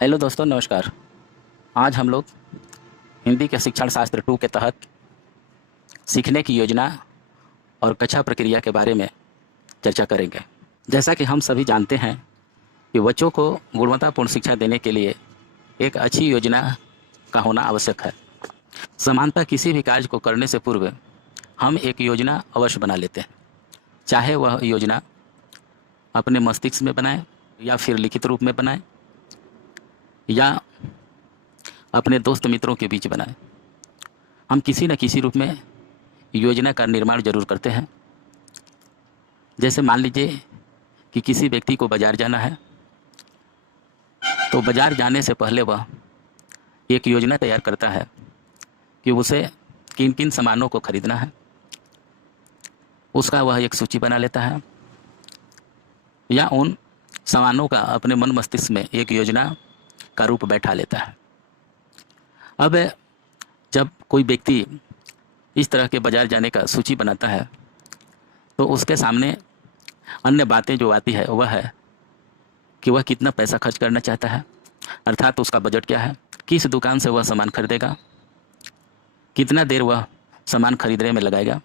Hello दोस्तों, नमस्कार। आज हम लोग हिंदी के शिक्षण शास्त्र 2 के तहत सीखने की योजना और कक्षा प्रक्रिया के बारे में चर्चा करेंगे। जैसा कि हम सभी जानते हैं कि बच्चों को गुणवत्तापूर्ण शिक्षा देने के लिए एक अच्छी योजना का होना आवश्यक है। समानतः किसी भी कार्य को करने से पूर्व हम एक योजना अवश्य बना लेते हैं, चाहे वह योजना अपने मस्तिष्क में बनाएं या फिर लिखित रूप में बनाएं या अपने दोस्त मित्रों के बीच बनाएं। हम किसी न किसी रूप में योजना का निर्माण जरूर करते हैं। जैसे मान लीजिए कि किसी व्यक्ति को बाजार जाना है, तो बाजार जाने से पहले वह एक योजना तैयार करता है कि उसे किन किन सामानों को खरीदना है। उसका वह एक सूची बना लेता है या उन सामानों का अपने मन मस्तिष्क में एक योजना का रूप बैठा लेता है। अब जब कोई व्यक्ति इस तरह के बाजार जाने का सूची बनाता है, तो उसके सामने अन्य बातें जो आती है वह है कि वह कितना पैसा खर्च करना चाहता है, अर्थात उसका बजट क्या है, किस दुकान से वह सामान खरीदेगा, कितना देर वह सामान खरीदने में लगाएगा,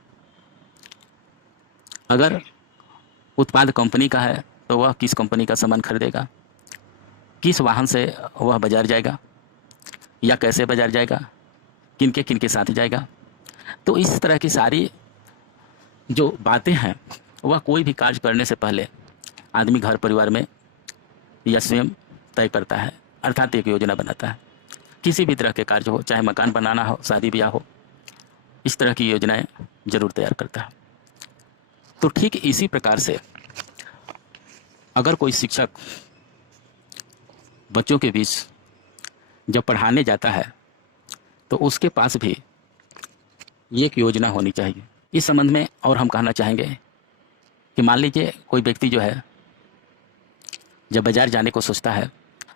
अगर उत्पाद कंपनी का है तो वह किस कंपनी का सामान खरीदेगा, किस वाहन से वह बाजार जाएगा या कैसे बाजार जाएगा, किनके किनके साथ जाएगा। तो इस तरह की सारी जो बातें हैं वह कोई भी कार्य करने से पहले आदमी घर परिवार में या स्वयं तय करता है, अर्थात एक योजना बनाता है। किसी भी तरह के कार्य हो, चाहे मकान बनाना हो, शादी ब्याह हो, इस तरह की योजनाएं जरूर तैयार करता है। तो ठीक इसी प्रकार से अगर कोई शिक्षक बच्चों के बीच जब पढ़ाने जाता है तो उसके पास भी एक योजना होनी चाहिए। इस संबंध में और हम कहना चाहेंगे कि मान लीजिए कोई व्यक्ति जो है जब बाजार जाने को सोचता है,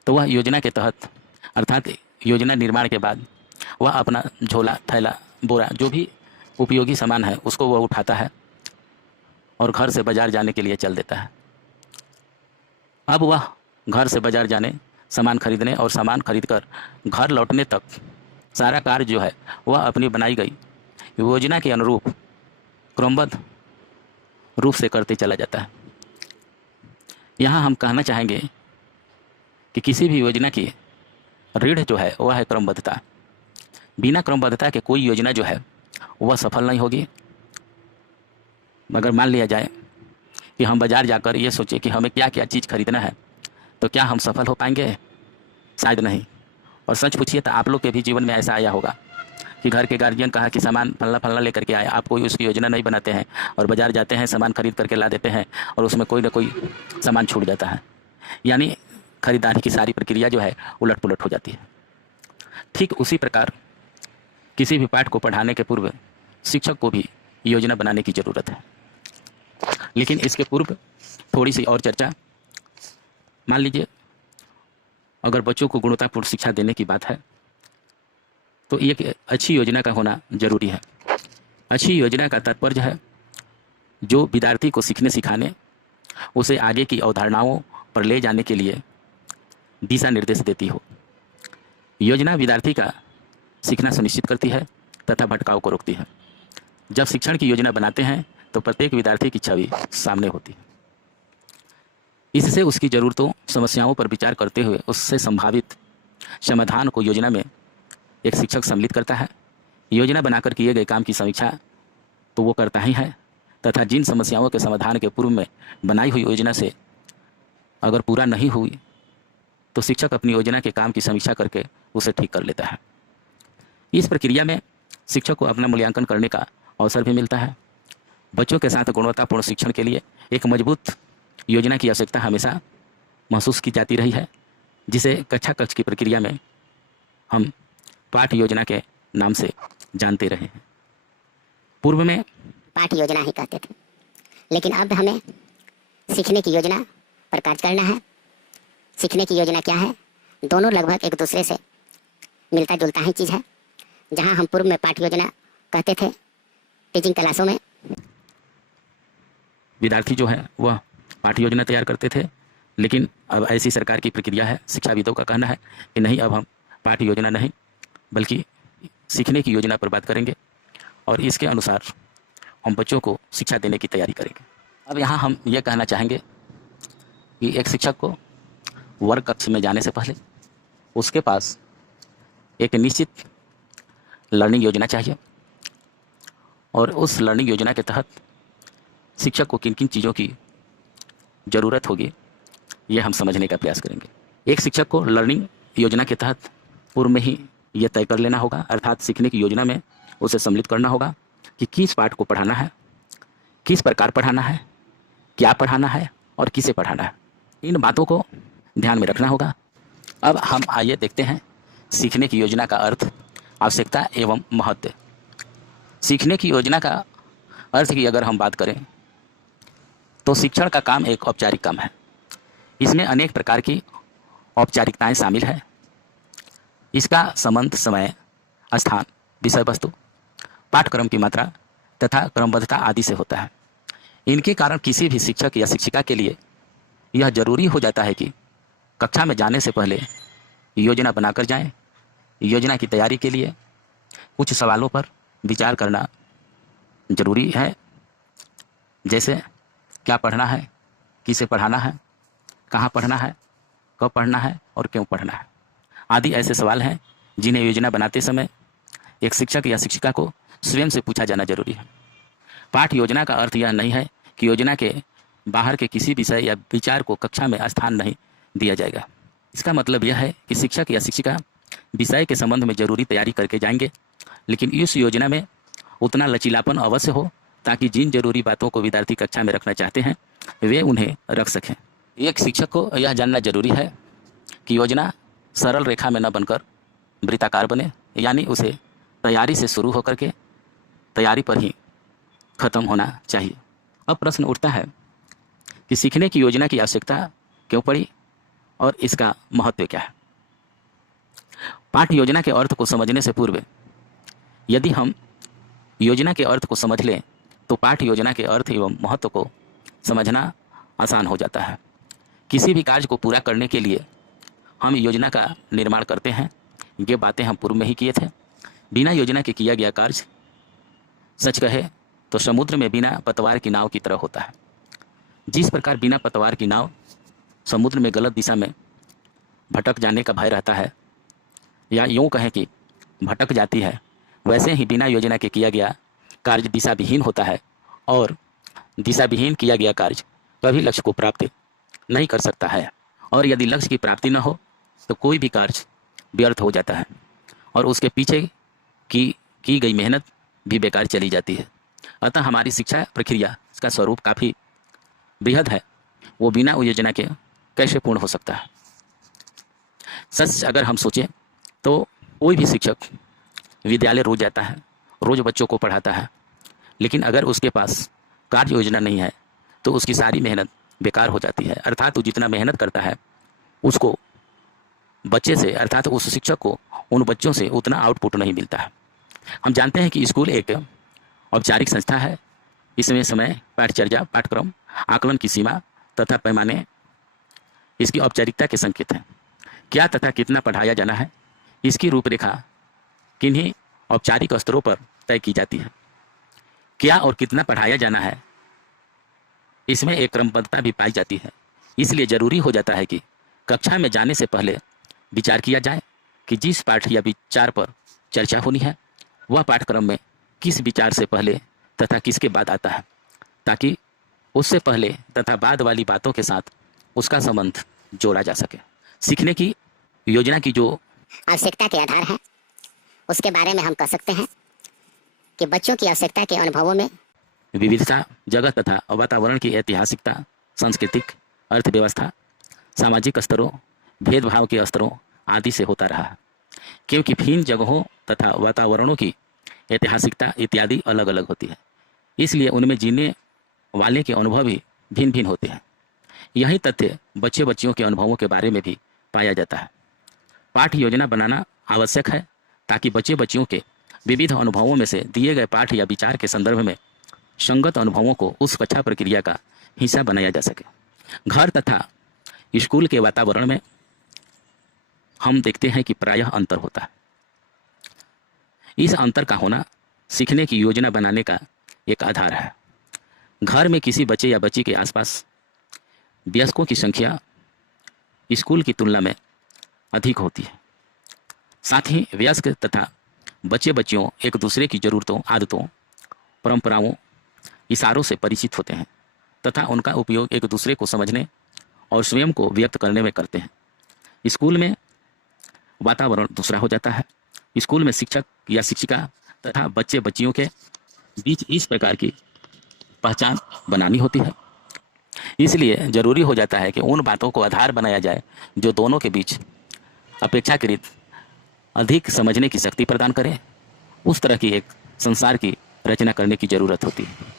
तो वह योजना के तहत अर्थात योजना निर्माण के बाद वह अपना झोला, थैला, बोरा, जो भी उपयोगी सामान है उसको वह उठाता है और घर से बाजार जाने के लिए चल देता है। अब वह घर से बाजार जाने, सामान खरीदने और सामान खरीदकर घर लौटने तक सारा कार्य जो है वह अपनी बनाई गई योजना के अनुरूप क्रमबद्ध रूप से करते चला जाता है। यहाँ हम कहना चाहेंगे कि किसी भी योजना की रीढ़ जो है वह है क्रमबद्धता। बिना क्रमबद्धता के कोई योजना जो है वह सफल नहीं होगी। मगर मान लिया जाए कि हम बाजार जाकर ये सोचें कि हमें क्या क्या चीज़ खरीदना है, तो क्या हम सफल हो पाएंगे? शायद नहीं। और सच पूछिए तो आप लोग के भी जीवन में ऐसा आया होगा कि घर के गार्जियन कहा कि सामान फलना फलना लेकर के आए, आप कोई उसकी योजना नहीं बनाते हैं और बाजार जाते हैं, सामान खरीद करके ला देते हैं और उसमें कोई ना कोई सामान छूट जाता है, यानी खरीदारी की सारी प्रक्रिया जो है उलट पुलट हो जाती है। ठीक उसी प्रकार किसी भी पाठ को पढ़ाने के पूर्व शिक्षक को भी योजना बनाने की ज़रूरत है। लेकिन इसके पूर्व थोड़ी सी और चर्चा। मान लीजिए अगर बच्चों को गुणवत्तापूर्ण शिक्षा देने की बात है तो एक अच्छी योजना का होना जरूरी है। अच्छी योजना का तात्पर्य है जो विद्यार्थी को सीखने सिखाने, उसे आगे की अवधारणाओं पर ले जाने के लिए दिशा निर्देश देती हो। योजना विद्यार्थी का सीखना सुनिश्चित करती है तथा भटकाव को रोकती है। जब शिक्षण की योजना बनाते हैं तो प्रत्येक विद्यार्थी की छवि सामने होती है। इससे उसकी ज़रूरतों, समस्याओं पर विचार करते हुए उससे संभावित समाधान को योजना में एक शिक्षक सम्मिलित करता है। योजना बनाकर किए गए काम की समीक्षा तो वो करता ही है, तथा जिन समस्याओं के समाधान के पूर्व में बनाई हुई योजना से अगर पूरा नहीं हुई तो शिक्षक अपनी योजना के काम की समीक्षा करके उसे ठीक कर लेता है। इस प्रक्रिया में शिक्षक को अपना मूल्यांकन करने का अवसर भी मिलता है। बच्चों के साथ गुणवत्तापूर्ण शिक्षण के लिए एक मजबूत योजना की आवश्यकता हमेशा महसूस की जाती रही है, जिसे कक्षा कक्ष की प्रक्रिया में हम पाठ योजना के नाम से जानते रहे हैं। पूर्व में पाठ योजना ही कहते थे, लेकिन अब हमें सीखने की योजना पर कार्य करना है। सीखने की योजना क्या है? दोनों लगभग एक दूसरे से मिलता जुलता ही चीज़ है। जहां हम पूर्व में पाठ योजना कहते थे टीचिंग क्लासों में, विद्यार्थी जो है वह पाठ्य योजना तैयार करते थे, लेकिन अब ऐसी सरकार की प्रक्रिया है, शिक्षाविदों का कहना है कि नहीं, अब हम पाठ्य योजना नहीं बल्कि सीखने की योजना पर बात करेंगे और इसके अनुसार हम बच्चों को शिक्षा देने की तैयारी करेंगे। अब यहाँ हम ये कहना चाहेंगे कि एक शिक्षक को वर्ग कक्ष में जाने से पहले उसके पास एक निश्चित लर्निंग योजना चाहिए और उस लर्निंग योजना के तहत शिक्षक को किन किन चीज़ों की ज़रूरत होगी ये हम समझने का प्रयास करेंगे। एक शिक्षक को लर्निंग योजना के तहत पूर्व में ही यह तय कर लेना होगा, अर्थात सीखने की योजना में उसे सम्मिलित करना होगा कि किस पाठ को पढ़ाना है, किस प्रकार पढ़ाना है, क्या पढ़ाना है और किसे पढ़ाना है। इन बातों को ध्यान में रखना होगा। अब हम आइए देखते हैं सीखने की योजना का अर्थ, आवश्यकता एवं महत्व। सीखने की योजना का अर्थ की अगर हम बात करें तो शिक्षण का काम एक औपचारिक काम है। इसमें अनेक प्रकार की औपचारिकताएं शामिल है। इसका संबंध समय, स्थान, विषय वस्तु, पाठ्यक्रम की मात्रा तथा क्रमबद्धता आदि से होता है। इनके कारण किसी भी शिक्षक या शिक्षिका के लिए यह जरूरी हो जाता है कि कक्षा में जाने से पहले योजना बनाकर जाएं। योजना की तैयारी के लिए कुछ सवालों पर विचार करना जरूरी है, जैसे क्या पढ़ना है, किसे पढ़ाना है, कहाँ पढ़ना है, कब पढ़ना है और क्यों पढ़ना है आदि ऐसे सवाल हैं जिन्हें योजना बनाते समय एक शिक्षक या शिक्षिका को स्वयं से पूछा जाना जरूरी है। पाठ योजना का अर्थ यह नहीं है कि योजना के बाहर के किसी विषय या विचार को कक्षा में स्थान नहीं दिया जाएगा। इसका मतलब यह है कि शिक्षक या शिक्षिका विषय के संबंध में जरूरी तैयारी करके जाएंगे, लेकिन इस योजना में उतना लचीलापन अवश्य हो ताकि जिन जरूरी बातों को विद्यार्थी कक्षा में रखना चाहते हैं वे उन्हें रख सकें। एक शिक्षक को यह जानना जरूरी है कि योजना सरल रेखा में न बनकर वृत्ताकार बने, यानी उसे तैयारी से शुरू होकर के तैयारी पर ही खत्म होना चाहिए। अब प्रश्न उठता है कि सीखने की योजना की आवश्यकता क्यों पड़ी और इसका महत्व क्या है। पाठ्य योजना के अर्थ को समझने से पूर्व यदि हम योजना के अर्थ को समझ लें तो पाठ्य योजना के अर्थ एवं महत्व को समझना आसान हो जाता है। किसी भी कार्य को पूरा करने के लिए हम योजना का निर्माण करते हैं। ये बातें हम पूर्व में ही किए थे। बिना योजना के किया गया कार्य सच कहे तो समुद्र में बिना पतवार की नाव की तरह होता है। जिस प्रकार बिना पतवार की नाव समुद्र में गलत दिशा में भटक जाने का भय रहता है, या यूँ कहें कि भटक जाती है, वैसे ही बिना योजना के किया गया कार्य दिशा विहीन होता है और दिशा विहीन किया गया कार्य कभी लक्ष्य को प्राप्त नहीं कर सकता है। और यदि लक्ष्य की प्राप्ति न हो तो कोई भी कार्य व्यर्थ हो जाता है और उसके पीछे की गई मेहनत भी बेकार चली जाती है। अतः हमारी शिक्षा प्रक्रिया इसका स्वरूप काफ़ी बृहद है, वो बिना योजना के कैसे पूर्ण हो सकता है। सच अगर हम सोचें तो कोई भी शिक्षक विद्यालय रोज जाता है, रोज बच्चों को पढ़ाता है, लेकिन अगर उसके पास कार्य योजना नहीं है तो उसकी सारी मेहनत बेकार हो जाती है। अर्थात वो जितना मेहनत करता है उसको बच्चे से, अर्थात उस शिक्षक को उन बच्चों से उतना आउटपुट नहीं मिलता है। हम जानते हैं कि स्कूल एक औपचारिक संस्था है। इसमें समय, पाठचर्या, पाठ्यक्रम, आकलन की सीमा तथा पैमाने इसकी औपचारिकता के संकेत हैं। क्या तथा कितना पढ़ाया जाना है इसकी रूपरेखा किन्हीं औपचारिक स्तरों पर तय की जाती है। क्या और कितना पढ़ाया जाना है इसमें एक क्रमबद्धता भी पाई जाती है। इसलिए जरूरी हो जाता है कि कक्षा में जाने से पहले विचार किया जाए कि जिस पाठ या विचार पर चर्चा होनी है वह पाठ्यक्रम में किस विचार से पहले तथा किसके बाद आता है, ताकि उससे पहले तथा बाद वाली बातों के साथ उसका संबंध जोड़ा जा सके। सीखने की योजना की जो आवश्यकता के आधार है उसके बारे में हम कह सकते हैं कि बच्चों की आवश्यकता के अनुभवों में विविधता, जगह तथा वातावरण की ऐतिहासिकता, सांस्कृतिक, अर्थव्यवस्था, सामाजिक स्तरों, भेदभाव के स्तरों आदि से होता रहा है, क्योंकि भिन्न जगहों तथा वातावरणों की ऐतिहासिकता इत्यादि अलग अलग होती है। इसलिए उनमें जीने वाले के अनुभव भी भिन्न भिन्न होते हैं। यही तथ्य बच्चे बच्चियों के अनुभवों के बारे में भी पाया जाता है। पाठ्य योजना बनाना आवश्यक है ताकि बच्चे बच्चियों के विविध अनुभवों में से दिए गए पाठ या विचार के संदर्भ में संगत अनुभवों को उस कक्षा प्रक्रिया का हिस्सा बनाया जा सके। घर तथा स्कूल के वातावरण में हम देखते हैं कि प्रायः अंतर होता है। इस अंतर का होना सीखने की योजना बनाने का एक आधार है। घर में किसी बच्चे या बच्ची के आसपास वयस्कों की संख्या स्कूल की तुलना में अधिक होती है। साथ ही वयस्क तथा बच्चे बच्चियों एक दूसरे की ज़रूरतों, आदतों, परंपराओं, इशारों से परिचित होते हैं तथा उनका उपयोग एक दूसरे को समझने और स्वयं को व्यक्त करने में करते हैं। स्कूल में वातावरण दूसरा हो जाता है। स्कूल में शिक्षक या शिक्षिका तथा बच्चे बच्चियों के बीच इस प्रकार की पहचान बनानी होती है। इसलिए ज़रूरी हो जाता है कि उन बातों को आधार बनाया जाए जो दोनों के बीच अपेक्षाकृत अधिक समझने की शक्ति प्रदान करें। उस तरह की एक संसार की रचना करने की ज़रूरत होती है।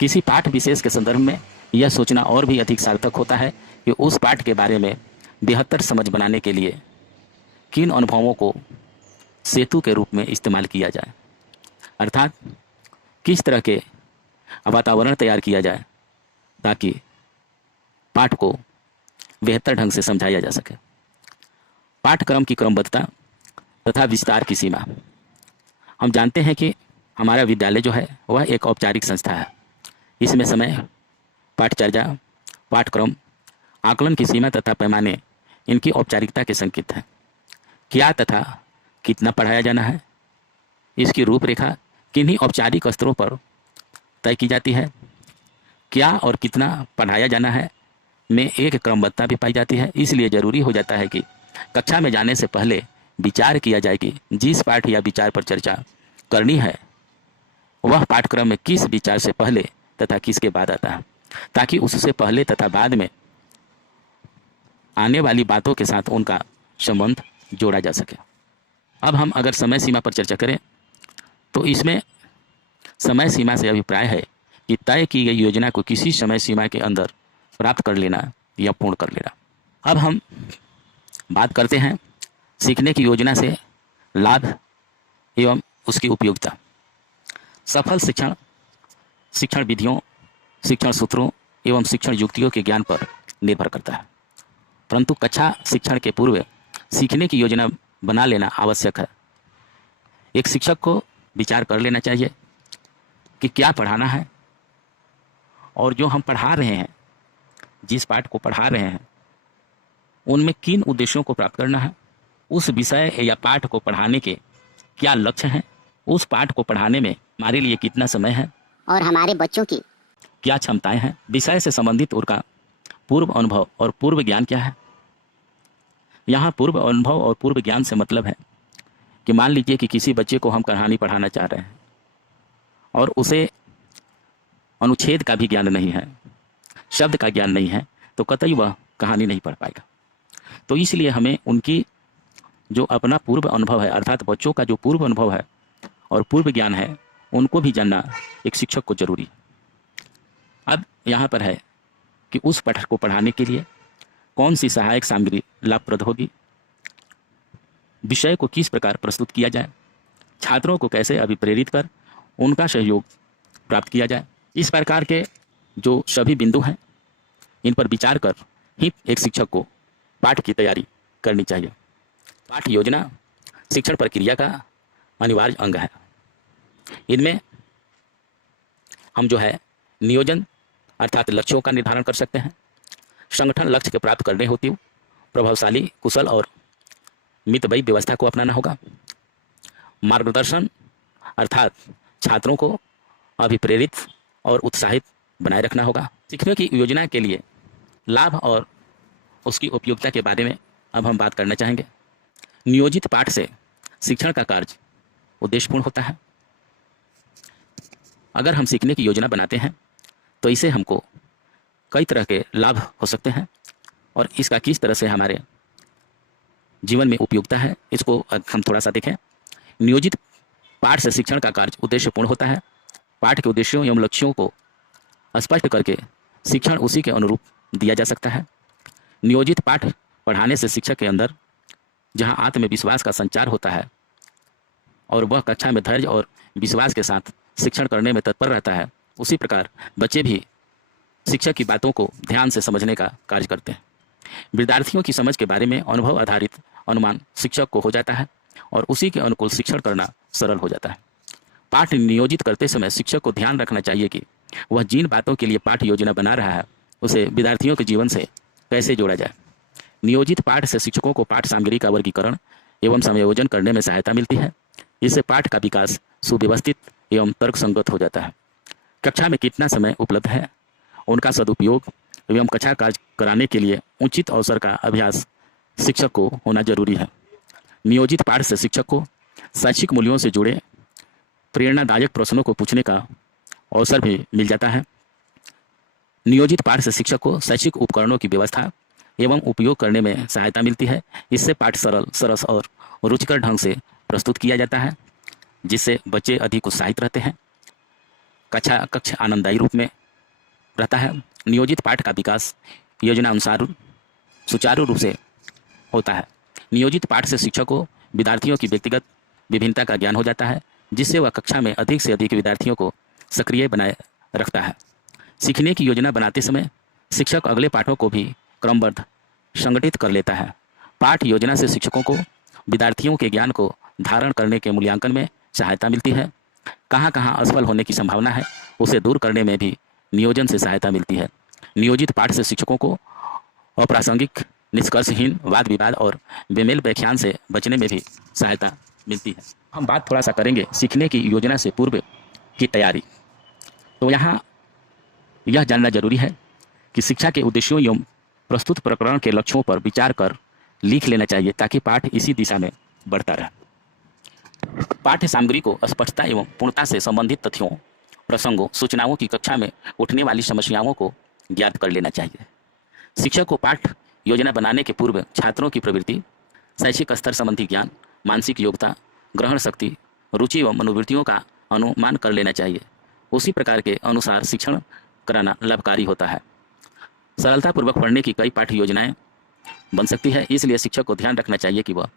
किसी पाठ विशेष के संदर्भ में यह सोचना और भी अधिक सार्थक होता है कि उस पाठ के बारे में बेहतर समझ बनाने के लिए किन अनुभवों को सेतु के रूप में इस्तेमाल किया जाए, अर्थात किस तरह के वातावरण तैयार किया जाए ताकि पाठ को बेहतर ढंग से समझाया जा सके। पाठ्यक्रम की क्रमबद्धता तथा विस्तार की सीमा। हम जानते हैं कि हमारा विद्यालय जो है वह एक औपचारिक संस्था है। इसमें समय, पाठचर्या, पाठ्यक्रम, आकलन की सीमा तथा पैमाने इनकी औपचारिकता के संकेत हैं। क्या तथा कितना पढ़ाया जाना है, इसकी रूपरेखा किन्हीं औपचारिक स्तरों पर तय की जाती है। क्या और कितना पढ़ाया जाना है में एक क्रमबद्धता भी पाई जाती है। इसलिए ज़रूरी हो जाता है कि कक्षा में जाने से पहले विचार किया जाए कि जिस पाठ या विचार पर चर्चा करनी है वह पाठ्यक्रम में किस विचार से पहले तथा किसके बाद आता है, ताकि उससे पहले तथा बाद में आने वाली बातों के साथ उनका संबंध जोड़ा जा सके। अब हम अगर समय सीमा पर चर्चा करें तो इसमें समय सीमा से अभिप्राय है कि तय की गई योजना को किसी समय सीमा के अंदर प्राप्त कर लेना या पूर्ण कर लेना। अब हम बात करते हैं सीखने की योजना से लाभ एवं उसकी उपयोगिता। सफल शिक्षण शिक्षण विधियों, शिक्षण सूत्रों एवं शिक्षण युक्तियों के ज्ञान पर निर्भर करता है, परंतु कक्षा शिक्षण के पूर्व सीखने की योजना बना लेना आवश्यक है। एक शिक्षक को विचार कर लेना चाहिए कि क्या पढ़ाना है और जो हम पढ़ा रहे हैं, जिस पाठ को पढ़ा रहे हैं, उनमें किन उद्देश्यों को प्राप्त करना है, उस विषय या पाठ को पढ़ाने के क्या लक्ष्य हैं, उस पाठ को पढ़ाने में हमारे लिए कितना समय है और हमारे बच्चों की क्या क्षमताएं हैं, विषय से संबंधित उनका पूर्व अनुभव और पूर्व ज्ञान क्या है। यहाँ पूर्व अनुभव और पूर्व ज्ञान से मतलब है कि मान लीजिए कि किसी बच्चे को हम कहानी पढ़ाना चाह रहे हैं और उसे अनुच्छेद का भी ज्ञान नहीं है, शब्द का ज्ञान नहीं है, तो कतई वह कहानी नहीं पढ़ पाएगा। तो इसलिए हमें उनकी जो अपना पूर्व अनुभव है, अर्थात बच्चों का जो पूर्व अनुभव है और पूर्व ज्ञान है, उनको भी जानना एक शिक्षक को जरूरी है। अब यहाँ पर है कि उस पाठ को पढ़ाने के लिए कौन सी सहायक सामग्री लाभप्रद होगी, विषय को किस प्रकार प्रस्तुत किया जाए, छात्रों को कैसे अभिप्रेरित कर उनका सहयोग प्राप्त किया जाए। इस प्रकार के जो सभी बिंदु हैं, इन पर विचार कर ही एक शिक्षक को पाठ की तैयारी करनी चाहिए। पाठ योजना शिक्षण प्रक्रिया का अनिवार्य अंग है। इनमें हम जो है नियोजन अर्थात लक्ष्यों का निर्धारण कर सकते हैं। संगठन लक्ष्य के प्राप्त करने होती हो प्रभावशाली, कुशल और मितव्ययी व्यवस्था को अपनाना होगा। मार्गदर्शन अर्थात छात्रों को अभिप्रेरित और उत्साहित बनाए रखना होगा। सीखने की योजना के लिए लाभ और उसकी उपयोगिता के बारे में अब हम बात करना चाहेंगे। नियोजित पाठ से शिक्षण का कार्य उद्देश्यपूर्ण होता है। अगर हम सीखने की योजना बनाते हैं तो इसे हमको कई तरह के लाभ हो सकते हैं और इसका किस तरह से हमारे जीवन में उपयोगिता है, इसको हम थोड़ा सा देखें। नियोजित पाठ से शिक्षण का कार्य उद्देश्यपूर्ण होता है। पाठ के उद्देश्यों एवं लक्ष्यों को स्पष्ट करके शिक्षण उसी के अनुरूप दिया जा सकता है। नियोजित पाठ पढ़ाने से शिक्षक के अंदर जहां आत्मविश्वास का संचार होता है और वह कक्षा में धैर्य और विश्वास के साथ शिक्षण करने में तत्पर रहता है, उसी प्रकार बच्चे भी शिक्षक की बातों को ध्यान से समझने का कार्य करते हैं। विद्यार्थियों की समझ के बारे में अनुभव आधारित अनुमान शिक्षक को हो जाता है और उसी के अनुकूल शिक्षण करना सरल हो जाता है। पाठ नियोजित करते समय शिक्षक को ध्यान रखना चाहिए कि वह जिन बातों के लिए पाठ योजना बना रहा है उसे विद्यार्थियों के जीवन से कैसे जोड़ा जाए। नियोजित पाठ से शिक्षकों को पाठ सामग्री का वर्गीकरण एवं समायोजन करने में सहायता मिलती है। इससे पाठ का विकास सुव्यवस्थित एवं तर्कसंगत हो जाता है। कक्षा में कितना समय उपलब्ध है, उनका सदुपयोग एवं कक्षा कार्य कराने के लिए उचित अवसर का अभ्यास शिक्षक को होना जरूरी है। नियोजित पाठ से शिक्षक को शैक्षिक मूल्यों से जुड़े प्रेरणादायक प्रश्नों को पूछने का अवसर भी मिल जाता है। नियोजित पाठ से शिक्षक को शैक्षिक उपकरणों की व्यवस्था एवं उपयोग करने में सहायता मिलती है। इससे पाठ सरल, सरस और रुचिकर ढंग से प्रस्तुत किया जाता है, जिससे बच्चे अधिक उत्साहित रहते हैं। कक्ष आनंददायी रूप में रहता है। नियोजित पाठ का विकास योजना अनुसार सुचारू रूप से होता है। नियोजित पाठ से शिक्षक को विद्यार्थियों की व्यक्तिगत विभिन्नता का ज्ञान हो जाता है, जिससे वह कक्षा में अधिक से अधिक विद्यार्थियों को सक्रिय बनाए रखता है। सीखने की योजना बनाते समय शिक्षक अगले पाठों को भी क्रमबद्ध संगठित कर लेता है। पाठ योजना से शिक्षकों को विद्यार्थियों के ज्ञान को धारण करने के मूल्यांकन में सहायता मिलती है। कहाँ कहाँ असफल होने की संभावना है उसे दूर करने में भी नियोजन से सहायता मिलती है। नियोजित पाठ से शिक्षकों को अप्रासंगिक, निष्कर्षहीन वाद विवाद और बेमेल व्याख्यान से बचने में भी सहायता मिलती है। हम बात थोड़ा सा करेंगे सीखने की योजना से पूर्व की तैयारी। तो यहाँ यह जानना जरूरी है कि शिक्षा के उद्देश्यों एवं प्रस्तुत प्रकरण के लक्ष्यों पर विचार कर लिख लेना चाहिए, ताकि पाठ इसी दिशा में बढ़ता रहे। पाठ्य सामग्री को स्पष्टता एवं पूर्णता से संबंधित तथ्यों, प्रसंगों, सूचनाओं की कक्षा में उठने वाली समस्याओं को ज्ञात कर लेना चाहिए। शिक्षक को पाठ योजना बनाने के पूर्व छात्रों की प्रवृत्ति, शैक्षिक स्तर संबंधी ज्ञान, मानसिक योग्यता, ग्रहण शक्ति, रुचि एवं मनोवृत्तियों का अनुमान कर लेना चाहिए। उसी प्रकार के अनुसार शिक्षण कराना लाभकारी होता है। सरलतापूर्वक पढ़ने की कई पाठ्य योजनाएं बन सकती है, इसलिए शिक्षक को ध्यान रखना चाहिए कि वह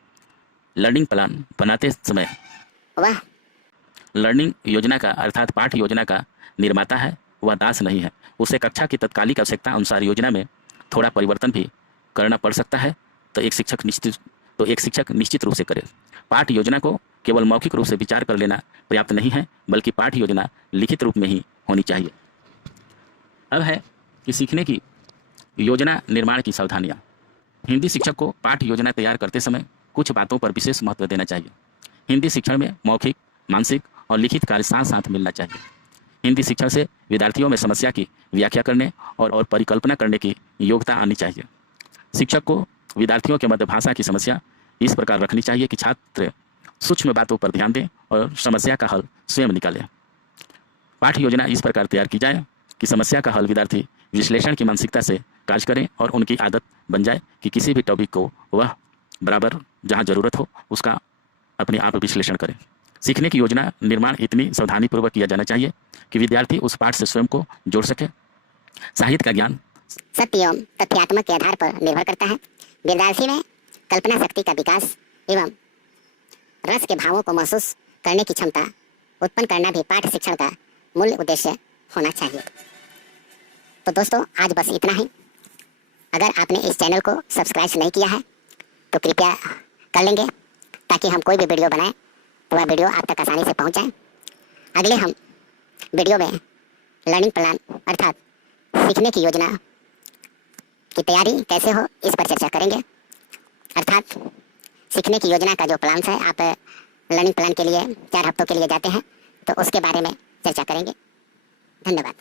लर्निंग प्लान बनाते समय वाह लर्निंग योजना का अर्थात पाठ योजना का निर्माता है, वह दास नहीं है। उसे कक्षा की तत्कालिक आवश्यकता अनुसार योजना में थोड़ा परिवर्तन भी करना पड़ सकता है, तो एक शिक्षक निश्चित रूप से करे। पाठ योजना को केवल मौखिक रूप से विचार कर लेना पर्याप्त नहीं है, बल्कि पाठ योजना लिखित रूप में ही होनी चाहिए। अब है कि सीखने की योजना निर्माण की सावधानियाँ। हिंदी शिक्षक को पाठ योजना तैयार करते समय कुछ बातों पर विशेष महत्व देना चाहिए। हिंदी शिक्षण में मौखिक, मानसिक और लिखित कार्य साथ साथ मिलना चाहिए। हिंदी शिक्षण से विद्यार्थियों में समस्या की व्याख्या करने और परिकल्पना करने की योग्यता आनी चाहिए। शिक्षक को विद्यार्थियों के मध्य भाषा की समस्या इस प्रकार रखनी चाहिए कि छात्र सूक्ष्म बातों पर ध्यान दें और समस्या का हल स्वयं निकालें। पाठ योजना इस प्रकार तैयार की जाए कि समस्या का हल विद्यार्थी विश्लेषण की मानसिकता से कार्य करें और उनकी आदत बन जाए कि किसी भी टॉपिक को वह बराबर जहाँ जरूरत हो उसका अपने आप विश्लेषण करें। सीखने की योजना निर्माण इतनी सावधानीपूर्वक किया जाना चाहिए कि विद्यार्थी उस पाठ से स्वयं को जोड़ सके। साहित्य का ज्ञान सत्य एवं तथ्यात्मक के आधार पर निर्भर करता है। विद्यार्थी में कल्पना शक्ति का विकास एवं रस के भावों को महसूस करने की क्षमता उत्पन्न करना भी पाठ शिक्षण का मूल उद्देश्य होना चाहिए। तो दोस्तों, आज बस इतना ही। अगर आपने इस चैनल को सब्सक्राइब नहीं किया है तो कृपया कर लेंगे, ताकि हम कोई भी वीडियो बनाएं तो वह वीडियो आप तक आसानी से पहुंच जाए। अगले हम वीडियो में लर्निंग प्लान अर्थात सीखने की योजना की तैयारी कैसे हो इस पर चर्चा करेंगे। अर्थात सीखने की योजना का जो प्लान है, आप लर्निंग प्लान के लिए 4 हफ्तों के लिए जाते हैं, तो उसके बारे में चर्चा करेंगे। धन्यवाद।